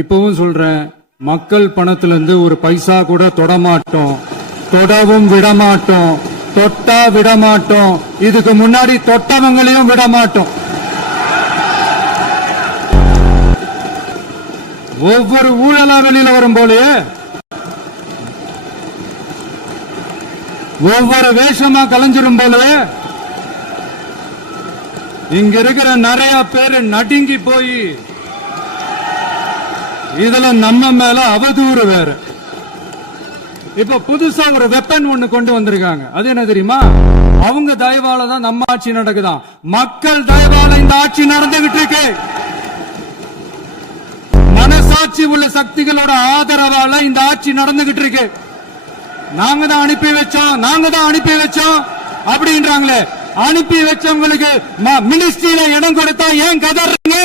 இப்பவும் சொல்றேன், மக்கள் பணத்திலிருந்து ஒரு பைசா கூட தொடமாட்டோம், தொடவும் விடமாட்டோம், தொட்டா விடமாட்டோம், இதுக்கு முன்னாடி தொட்டவங்களையும் விடமாட்டோம். ஒவ்வொரு ஊழலா வெளியில வரும் போலயே, ஒவ்வொரு வேஷமா கலைஞ்சிரும் போலயே, இங்க இருக்கிற நிறைய பேரு நடுங்கி போய் இதுல நம்ம மேல அவதூறு வேற. இப்ப புதுசா ஒரு வெப்பன் ஒண்ணு கொண்டு வந்திருக்காங்க. அது என்ன தெரியுமா? அவங்க தயவால தான் நம்ம ஆட்சி நடக்குதான். மக்கள் தயவால இந்த ஆட்சி நடந்துகிட்டு இருக்கு. மனசாட்சி உள்ள சக்திகளோட ஆதரவால இந்த ஆட்சி நடந்துகிட்டு இருக்கு. நாங்க தான் அனுப்பி வச்சோம் அப்படின்றாங்களே. அனுப்பி வச்சவங்களுக்கு மினிஸ்ட்ரியில இடம் கொடுத்தா ஏன் கதறீங்க?